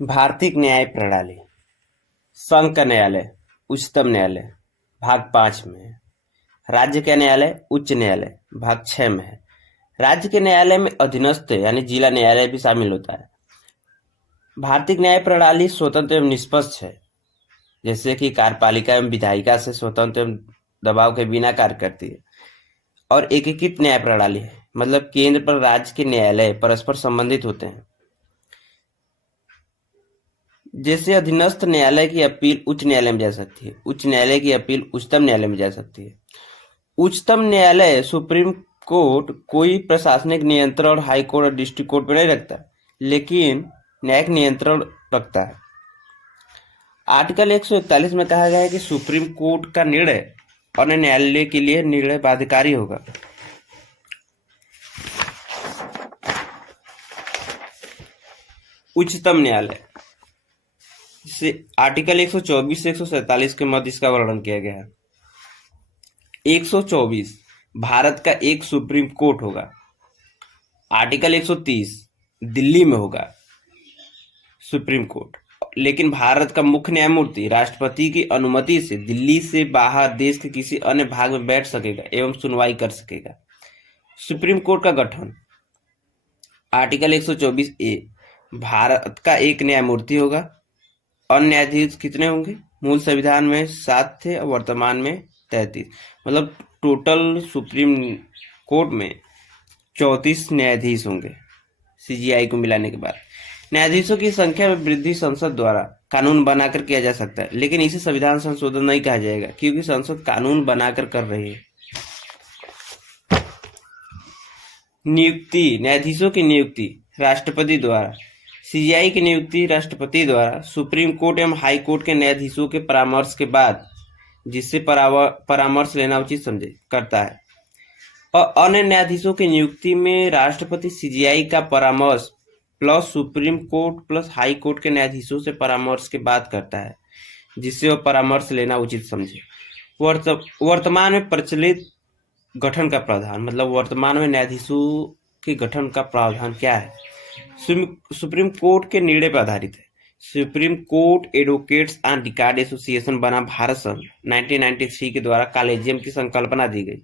भारतीय न्याय प्रणाली। संघ का न्यायालय उच्चतम न्यायालय भाग 5 में है। राज्य का न्यायालय उच्च न्यायालय भाग 6 में है। राज्य के न्यायालय में अधीनस्थ यानी जिला न्यायालय भी शामिल होता है। भारतीय न्याय प्रणाली स्वतंत्र एवं निष्पक्ष है, जैसे कि कार्यपालिका एवं विधायिका से स्वतंत्र एवं दबाव के बिना कार्य करती है। और एकीकृत न्याय प्रणाली है, मतलब केंद्र पर राज्य के न्यायालय परस्पर संबंधित होते हैं। जैसे अधीनस्थ न्यायालय की अपील उच्च न्यायालय में जा सकती है, उच्च न्यायालय की अपील उच्चतम न्यायालय में जा सकती है। उच्चतम न्यायालय सुप्रीम कोर्ट कोई प्रशासनिक नियंत्रण हाई कोर्ट और डिस्ट्रिक्ट कोर्ट पर नहीं रखता, लेकिन न्यायिक नियंत्रण रखता है। आर्टिकल 141 में कहा गया है कि सुप्रीम कोर्ट का निर्णय अन्य न्यायालय के लिए निर्णय बाध्यकारी होगा। उच्चतम न्यायालय से आर्टिकल 124 से 147 के मध्य इसका वर्णन किया गया है। 124 भारत का एक सुप्रीम कोर्ट होगा। आर्टिकल 130 दिल्ली में होगा सुप्रीम कोर्ट, लेकिन भारत का मुख्य न्यायमूर्ति राष्ट्रपति की अनुमति से दिल्ली से बाहर देश के किसी अन्य भाग में बैठ सकेगा एवं सुनवाई कर सकेगा। सुप्रीम कोर्ट का गठन आर्टिकल 124 ए भारत का एक न्यायमूर्ति होगा। अन्य न्यायाधीश कितने होंगे? मूल संविधान में 7 थे और वर्तमान में 33, मतलब टोटल सुप्रीम कोर्ट में 34 न्यायाधीश होंगे सीजीआई को मिलाने के बाद। न्यायाधीशों की संख्या में वृद्धि संसद द्वारा कानून बनाकर किया जा सकता है, लेकिन इसे संविधान संशोधन नहीं कहा जाएगा क्योंकि संसद कानून बनाकर कर रही है। नियुक्ति न्यायाधीशों की नियुक्ति राष्ट्रपति द्वारा। सीजीआई की नियुक्ति राष्ट्रपति द्वारा सुप्रीम कोर्ट एवं हाई कोर्ट के न्यायाधीशों के परामर्श के बाद, जिससे परामर्श लेना उचित समझे, करता है। और अन्य न्यायाधीशों की नियुक्ति में राष्ट्रपति सीजीआई का परामर्श plus supreme court plus high court के न्यायाधीशों से परामर्श के बाद करता है, जिससे वह परामर्श लेना उचित समझे। वर्तमान में प्रचलित गठन का प्रावधान, मतलब वर्तमान में न्यायाधीशों के गठन का प्रावधान क्या है? सुप्रीम कोर्ट के निर्णय पर आधारित है। Supreme court advocates and record association बना भारत सन 1993 के द्वारा कॉलेजियम की संकल्पना दी गई।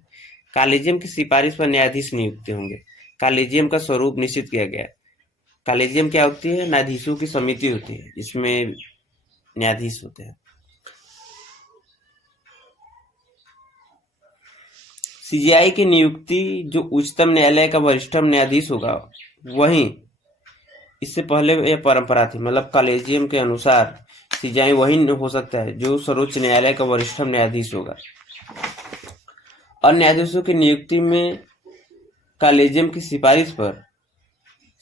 कॉलेजियम की सिफारिश पर न्यायाधीश नियुक्त होंगे। कॉलेजियम का स्वरूप निश्चित किया गया है। कॉलेजियम क्या होती है? न्यायाधीशों की समिति होती है, इसमें न्यायाधीश होते हैं। सीजीआई की नियुक्ति जो उच्चतम न्यायालय का वरिष्ठतम न्यायाधीश होगा, वहीं इससे पहले यह परंपरा थी, मतलब कॉलेजियम के अनुसार सीजीआई वही हो सकता है जो सर्वोच्च न्यायालय का वरिष्ठतम न्यायाधीश होगा। और न्यायाधीशों की नियुक्ति में कॉलेजियम की सिफारिश पर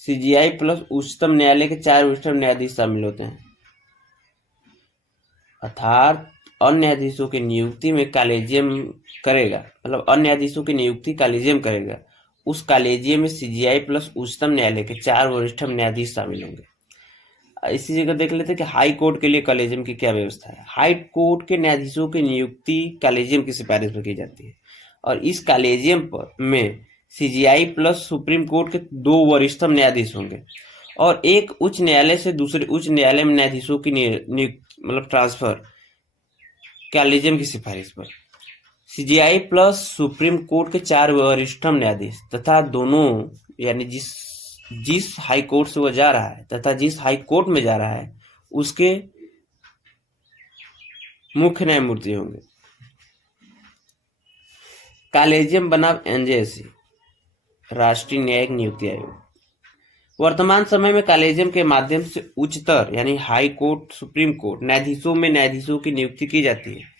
सीजीआई प्लस उच्चतम न्यायालय के 4 वरिष्ठतम न्यायाधीश शामिल होते हैं। अर्थात अन्य न्यायाधीशों की नियुक्ति में कॉलेजियम करेगा, मतलब अन्य न्यायाधीशों की नियुक्ति कॉलेजियम करेगा। उस कॉलेजियम में सीजीआई प्लस उच्चतम न्यायालय के 4 वरिष्ठतम न्यायाधीश शामिल होंगे। इसी जगह देख लेते हैं कि हाई कोर्ट के लिए कॉलेजियम की क्या व्यवस्था है। हाई कोर्ट के न्यायाधीशों की नियुक्ति कॉलेजियम की सिफारिश पर की जाती है, और इस कॉलेजियम पर में सीजीआई प्लस सुप्रीम कोर्ट के 2 वरिष्ठतम न्यायाधीश होंगे, और एक उच्च न्यायालय से दूसरे उच्च न्यायालय में न्यायाधीशों की मतलब ट्रांसफर कॉलेजियम की सिफारिश पर। सीजीआई प्लस सुप्रीम कोर्ट के 4 वरिष्ठतम न्यायाधीश तथा दोनों, यानी जिस हाई कोर्ट से वह जा रहा है तथा जिस हाई कोर्ट में जा रहा है उसके मुख्य न्यायमूर्ति होंगे। कॉलेजियम बनाम एनजेएसी, राष्ट्रीय न्यायिक नियुक्ति आयोग। वर्तमान समय में कॉलेजियम के माध्यम से उच्चतर यानी हाई कोर्ट, सुप्रीम कोर्ट न्यायाधीशों में न्यायाधीशों की नियुक्ति की जाती है,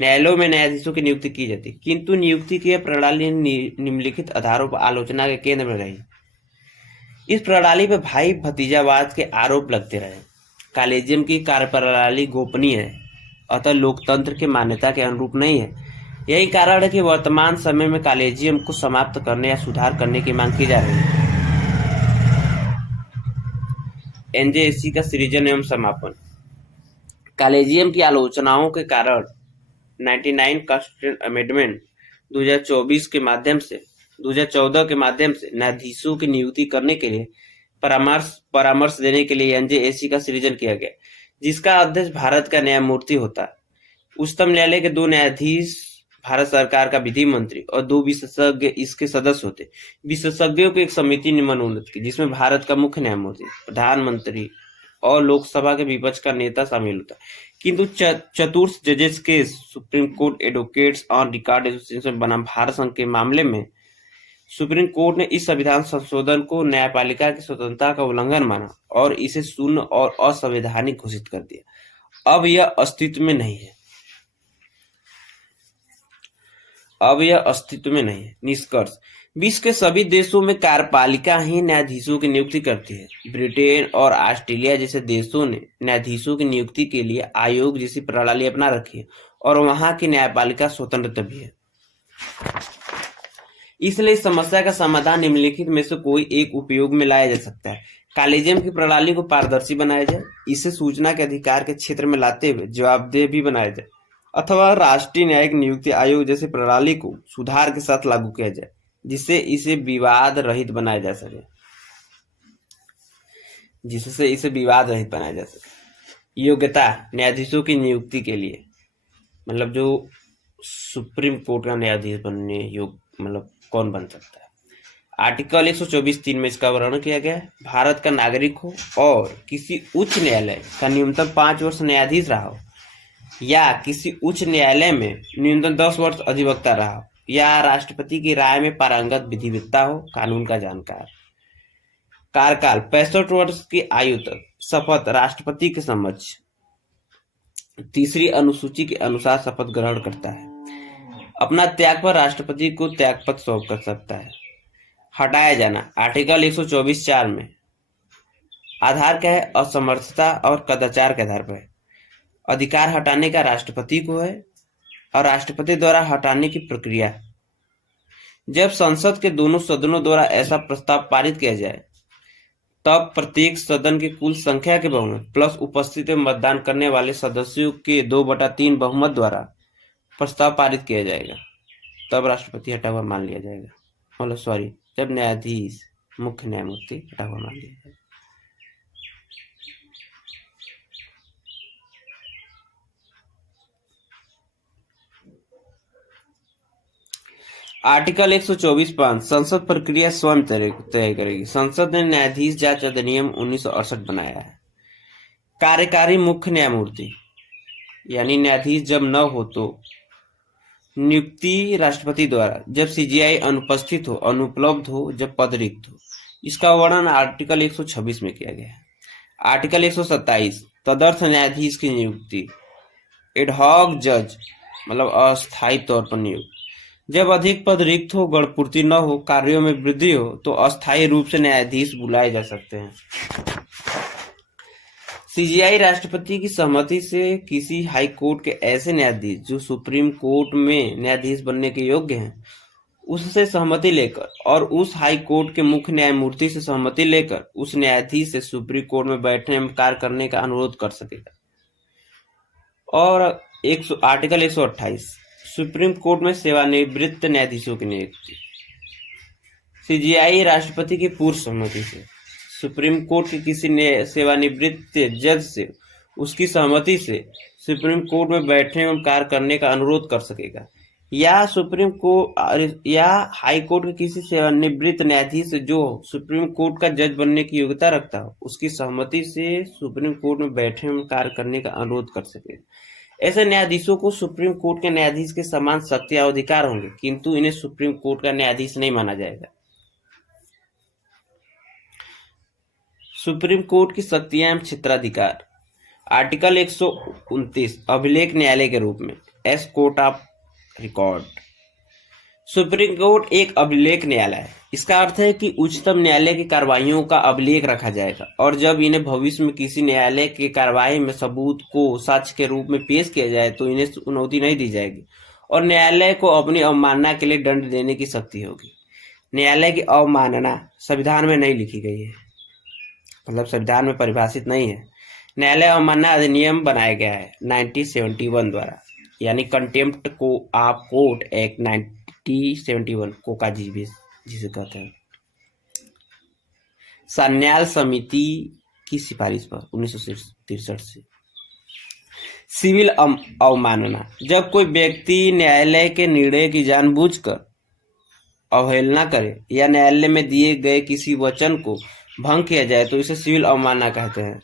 न्यायालयों में न्यायाधीशों की नियुक्ति की जाती है, किंतु नियुक्ति की यह प्रणाली निम्नलिखित आधारों पर आलोचना के केंद्र में रही। इस प्रणाली पर भाई भतीजावाद के आरोप लगते रहे। कॉलेजियम की कार्यप्रणाली गोपनीय है, अतः लोकतंत्र की मान्यता के अनुरूप नहीं है। यही कारण है कि वर्तमान समय में कॉलेजियम को समाप्त करने या सुधार करने की मांग की जा रही है। एनजेएसी का सृजन एवं समापन। कॉलेजियम की आलोचनाओं के कारण 99 कॉन्स्टिट्यूशन अमेंडमेंट 2014 के माध्यम से न्यायाधीशों की नियुक्ति करने के लिए परामर्श देने के लिए एनजेएसी का सृजन किया गया, जिसका अध्यक्ष भारत का न्यायमूर्ति होता है। उच्चतम न्यायालय के 2 न्यायाधीश भारत सरकार का विधि मंत्री और 2 विशेषज्ञ इसके सदस्य होते। विशेषज्ञों की एक समिति ने मनोनीत की, जिसमें भारत का मुख्य न्यायमूर्ति, प्रधानमंत्री और लोकसभा के विपक्ष का नेता शामिल होता है। किंतु चतुर्थ जजेस के supreme court advocates on record association बनाम भारत संघ के मामले में सुप्रीम कोर्ट ने इस संविधान संशोधन को न्यायपालिका की स्वतंत्रता का उल्लंघन माना और इसे शून्य और असंवैधानिक घोषित कर दिया। अब यह अस्तित्व में नहीं है। निष्कर्ष: विश्व के सभी देशों में कार्यपालिका ही न्यायाधीशों की नियुक्ति करती है। ब्रिटेन और ऑस्ट्रेलिया जैसे देशों ने न्यायाधीशों की नियुक्ति के लिए आयोग जैसी प्रणाली अपना रखी है और वहां की न्यायपालिका स्वतंत्र भी है। इसलिए इस समस्या का समाधान निम्नलिखित में से कोई एक उपयोग में लाया जा सकता है। कॉलेजियम की प्रणाली को पारदर्शी बनाया जाए, इसे सूचना के अधिकार के क्षेत्र में लाते हुए जवाबदेह भी बनाया जाए, अथवा राष्ट्रीय न्यायिक नियुक्ति आयोग जैसी प्रणाली को सुधार के साथ लागू किया जाए, जिससे इसे विवाद रहित बनाया जा सके। योग्यता: न्यायाधीशों की नियुक्ति के लिए, मतलब जो सुप्रीम कोर्ट का न्यायाधीश बनने योग्य, मतलब कौन बन सकता है। आर्टिकल 124(3) में इसका वर्णन किया गया है। भारत का नागरिक हो और किसी उच्च न्यायालय का न्यूनतम 5 वर्ष न्यायाधीश रहा हो, या किसी उच्च न्यायालय में न्यूनतम 10 वर्ष अधिवक्ता रहा हो, या राष्ट्रपति की राय में पारंगत विधिवेत्ता हो, कानून का जानकार। कार्यकाल: 65 वर्ष की आयु तक। शपथ: राष्ट्रपति के समक्ष 3री अनुसूची के अनुसार शपथ ग्रहण करता है। अपना त्याग पर राष्ट्रपति को त्यागपत्र सौंप कर सकता है। हटाया जाना: आर्टिकल 124(4) में आधार क्या है? असमर्थता और कदाचार के आधार पर अधिकार हटाने का राष्ट्रपति को है और राष्ट्रपति द्वारा हटाने की प्रक्रिया। जब संसद के दोनों सदनों द्वारा ऐसा प्रस्ताव पारित किया जाए, तब प्रत्येक सदन की कुल संख्या के बहुमत प्लस उपस्थित मतदान करने वाले सदस्यों के 2/3 बहुमत द्वारा प्रस्ताव पारित किया जाएगा। तब राष्ट्रपति हटा हुआ मान लिया जाएगा, जब न्यायाधीश मुख्य न्यायमूर्ति हटा हुआ मान लिया जाएगा। आर्टिकल 124(5) संसद प्रक्रिया स्वयं तय करेगी। संसद ने न्यायाधीश जांच अधिनियम 1968 बनाया है। कार्यकारी मुख्य न्यायमूर्ति यानी न्यायाधीश जब न हो तो नियुक्ति राष्ट्रपति द्वारा, जब सीजीआई अनुपस्थित हो, अनुपलब्ध हो, जब पद रिक्त हो। इसका वर्णन आर्टिकल 126 में किया गया है। आर्टिकल 127 तदर्थ न्यायाधीश की नियुक्ति। एडहॉक जज मतलब अस्थायी तौर पर नियुक्त। जब अधिक पद रिक्त हो, गणपूर्ति न हो, कार्यों में वृद्धि हो, तो अस्थायी रूप से न्यायाधीश बुलाए जा सकते हैं। सीजीआई राष्ट्रपति की सहमति से किसी हाई कोर्ट के ऐसे न्यायाधीश जो सुप्रीम कोर्ट में न्यायाधीश बनने के योग्य हैं, उससे सहमति लेकर और उस हाई कोर्ट के मुख्य न्यायमूर्ति से सहमति लेकर उस न्यायाधीश से सुप्रीम कोर्ट में बैठने में कार्य करने का अनुरोध कर सकेगा। और आर्टिकल 128 सुप्रीम कोर्ट में सेवानिवृत्त न्यायाधीशों की नियुक्ति। सीजीआई राष्ट्रपति की पूर्व सहमति से सुप्रीम कोर्ट के किसी सेवानिवृत्त जज से उसकी सहमति से सुप्रीम कोर्ट में बैठने एवं कार्य करने का अनुरोध कर सकेगा, या सुप्रीम कोर्ट या हाई कोर्ट के किसी सेवानिवृत्त न्यायाधीश जो सुप्रीम कोर्ट का जज बनने की योग्यता रखता हो, उसकी सहमति से सुप्रीम कोर्ट में बैठने एवं कार्य करने का अनुरोध कर सकेगा। ऐसे न्यायाधीशों को सुप्रीम कोर्ट के न्यायाधीश के समान शक्तियां और अधिकार होंगे, किंतु इन्हें सुप्रीम कोर्ट का न्यायाधीश नहीं माना जाएगा। सुप्रीम कोर्ट की शक्तियां एवं क्षेत्राधिकार। आर्टिकल 129 अभिलेख न्यायालय के रूप में S court of record. Supreme court एक अभिलेख न्यायालय है। इसका अर्थ है कि उच्चतम न्यायालय की कार्रवाइयों का अभिलेख रखा जाएगा और जब इन्हें भविष्य में किसी न्यायालय की कार्रवाई में सबूत को साक्ष्य के रूप में पेश किया जाए तो इन्हें चुनौती नहीं दी जाएगी और न्यायालय को अपनी अवमानना के लिए दंड देने की शक्ति होगी। न्यायालय की अवमानना संविधान में नहीं लिखी गई है, मतलब संविधान में परिभाषित नहीं है। न्यायालय अवमानना अधिनियम बनाया गया है 1971 द्वारा, यानी contempt of court act 1971 Coca जिसे कहते हैं। सान्याल समिति की सिफारिश पर 1963 से। सिविल अवमानना, जब कोई व्यक्ति न्यायालय के निर्णय की जानबूझकर अवहेलना करे या न्यायालय में दिए गए किसी वचन को भंग किया जाए तो इसे सिविल अवमानना कहते हैं।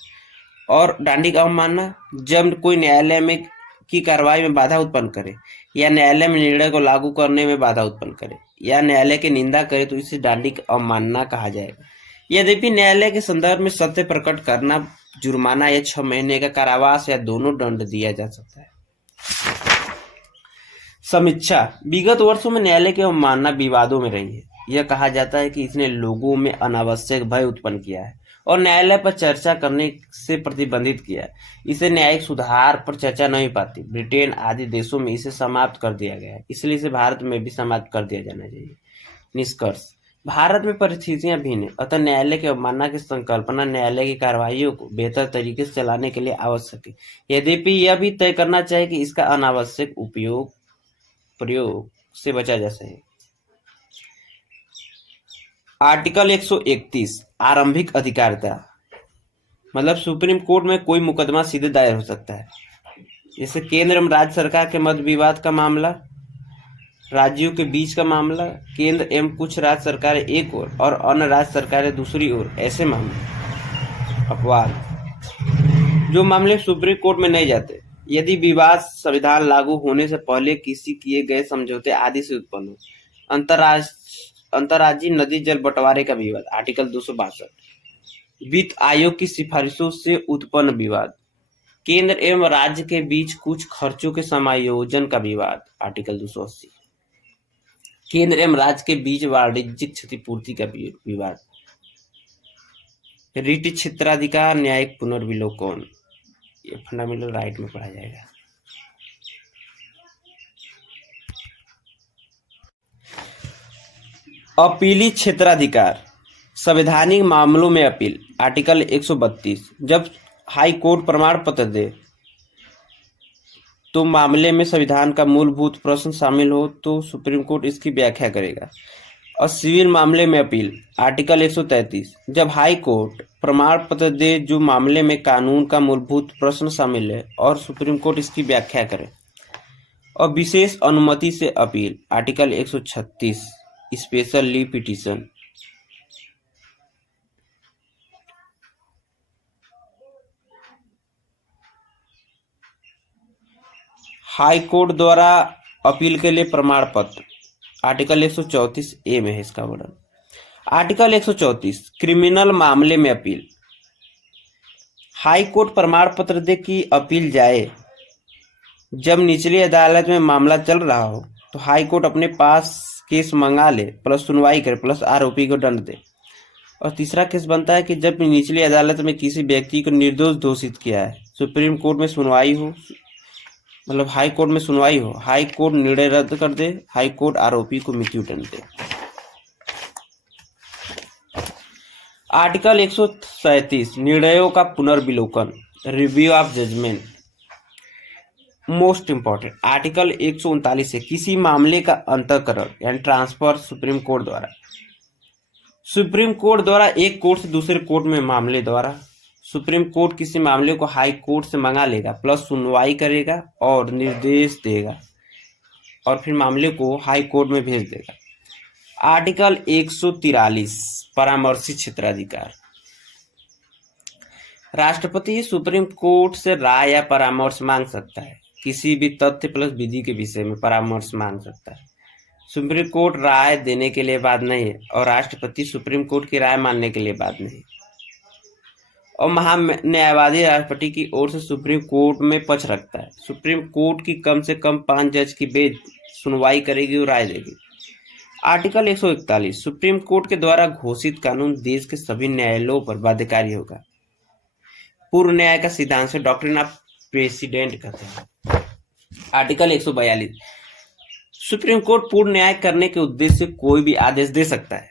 और डांडिक अवमानना, जब कोई न्यायालय में की कार्रवाई में बाधा उत्पन्न करे या न्यायालय में निर्णय को लागू करने में बाधा उत्पन्न करे या न्यायालय की निंदा करे तो इसे डांडिक अवमानना कहा जाएगा। यद्यपि न्यायालय के संदर्भ में सत्य प्रकट करना जुर्माना या 6 महीने का कारावास या दोनों दंड दिया जा सकता है। समीक्षा, विगत वर्षों में न्यायालय की अवमानना विवादों में रही है। यह कहा जाता है कि इसने लोगों में अनावश्यक भय उत्पन्न किया है और न्यायालय पर चर्चा करने से प्रतिबंधित किया है। इसे न्यायिक सुधार पर चर्चा नहीं पाती। ब्रिटेन आदि देशों में इसे समाप्त कर दिया गया है, इसलिए इसे भारत में भी समाप्त कर दिया जाना चाहिए। निष्कर्ष, भारत में परिस्थितियां भिन्न हैं, अतः न्यायालय की अवमानना की संकल्पना न्यायालय की कार्रवाइयों को बेहतर तरीके से चलाने के लिए आवश्यक है। यद्यपि यह भी तय करना चाहिए कि इसका अनावश्यक प्रयोग से बचा जा सके। आर्टिकल 131 आरंभिक अधिकारिता, मतलब सुप्रीम कोर्ट में कोई मुकदमा सीधे दायर हो सकता है। जैसे केंद्र एवं राज्य सरकार के मध्य विवाद का मामला, राज्यों के बीच का मामला, केंद्र एवं कुछ राज्य सरकारें एक ओर और अन्य राज्य सरकारें दूसरी ओर, ऐसे मामले। अपवाद, जो मामले सुप्रीम कोर्ट में नहीं जाते, यदि विवाद संविधान लागू होने से पहले किसी किए गए समझौते आदि से उत्पन्न हो। अंतर्राज्यीय नदी जल बंटवारे का विवाद, आर्टिकल 262। वित्त आयोग की सिफारिशों से उत्पन्न विवाद, केंद्र एवं राज्य के बीच कुछ खर्चों के समायोजन का विवाद, आर्टिकल 280। केंद्र एवं राज्य के बीच वाणिज्यिक क्षतिपूर्ति का विवाद, रिट क्षेत्राधिकार, न्यायिक पुनर्विलोकन, ये फंडामेंटल राइट में पढ़ा जाएगा। अपीली क्षेत्राधिकार, संवैधानिक मामलों में अपील, आर्टिकल 132। जब हाई कोर्ट प्रमाण पत्र दे तो मामले में संविधान का मूलभूत प्रश्न शामिल हो तो सुप्रीम कोर्ट इसकी व्याख्या करेगा। और सिविल मामले में अपील, आर्टिकल 133। जब हाई कोर्ट प्रमाण पत्र दे जो मामले में कानून का मूलभूत प्रश्न शामिल है और सुप्रीम कोर्ट इसकी व्याख्या करे। और विशेष अनुमति से appeal, article 136 special leave petition. High court द्वारा अपील के लिए प्रमाण पत्र, आर्टिकल 134 ए में है इसका वर्णन। आर्टिकल 134 क्रिमिनल मामले में अपील, हाई कोर्ट प्रमाण पत्र दे कि अपील जाए। जब निचली अदालत में मामला चल रहा हो तो हाई कोर्ट अपने पास केस मंगा ले प्लस सुनवाई करे प्लस आरोपी को दंड दे। और तीसरा केस बनता है कि जब निचली अदालत में किसी व्यक्ति को निर्दोष घोषित किया है, सुप्रीम कोर्ट में सुनवाई हो, मतलब हाई कोर्ट में सुनवाई हो, हाई कोर्ट निर्णय रद्द कर दे, हाई कोर्ट आरोपी को मृत्युदंड दे। आर्टिकल 137 निर्णयों का पुनर्विलोकन, review of judgement. Most important, article 139 से किसी मामले का अंतःकरण यानी ट्रांसफर सुप्रीम कोर्ट द्वारा एक कोर्ट से दूसरे कोर्ट में मामले द्वारा सुप्रीम कोर्ट किसी मामले को हाई कोर्ट से मंगा लेगा प्लस सुनवाई करेगा और निर्देश देगा और फिर मामले को हाई कोर्ट में भेज देगा। आर्टिकल 143 परामर्शी क्षेत्राधिकार, राष्ट्रपति सुप्रीम कोर्ट से राय या परामर्श मांग सकता है। किसी भी तथ्य प्लस विधि के विषय में परामर्श मांग सकता है। सुप्रीम कोर्ट राय देने के लिए बाध्य नहीं है और राष्ट्रपति सुप्रीम कोर्ट की राय मानने के लिए बाध्य नहीं। और महान्यायवादी राष्ट्रपति की ओर से सुप्रीम कोर्ट में पक्ष रखता है। सुप्रीम कोर्ट की कम से कम 5 जज की बेंच सुनवाई करेगी और राय देगी। आर्टिकल 141 सुप्रीम कोर्ट के द्वारा घोषित कानून देश के सभी न्यायालयों पर बाध्यकारी होगा। पूर्व न्याय का सिद्धांत से डॉक्ट्रिन ऑफ प्रेसिडेंट कहते हैं। आर्टिकल 142 सुप्रीम कोर्ट पूर्ण न्याय करने के उद्देश्य से कोई भी आदेश दे सकता है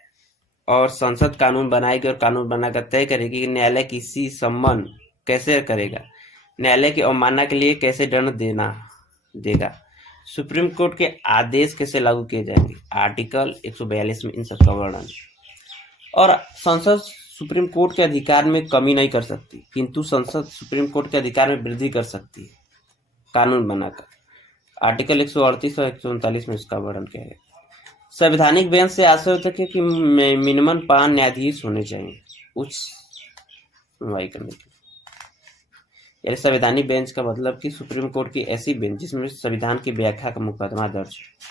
और संसद कानून बनाएगी और कानून बनाकर तय करेगी कि न्यायालय किसी सम्मान कैसे करेगा, न्यायालय की अवमानना के लिए कैसे दंड देगा, सुप्रीम कोर्ट के आदेश कैसे लागू किए जाएंगे। आर्टिकल 142 में इन सब का वर्णन। और संसद सुप्रीम कोर्ट के अधिकार में कमी नहीं कर सकती, किंतु संसद सुप्रीम कोर्ट के अधिकार में वृद्धि कर सकती है कानून बनाकर। आर्टिकल 138 और 139 में इसका वर्णन किया है। संवैधानिक बेंच से आशय होता है कि मिनिमम 5 न्यायाधीश होने चाहिए उच्च सुनवाई करने के लिए। यानी संवैधानिक बेंच का मतलब कि सुप्रीम कोर्ट की ऐसी बेंच जिसमें संविधान की व्याख्या का मुकदमा दर्ज हो।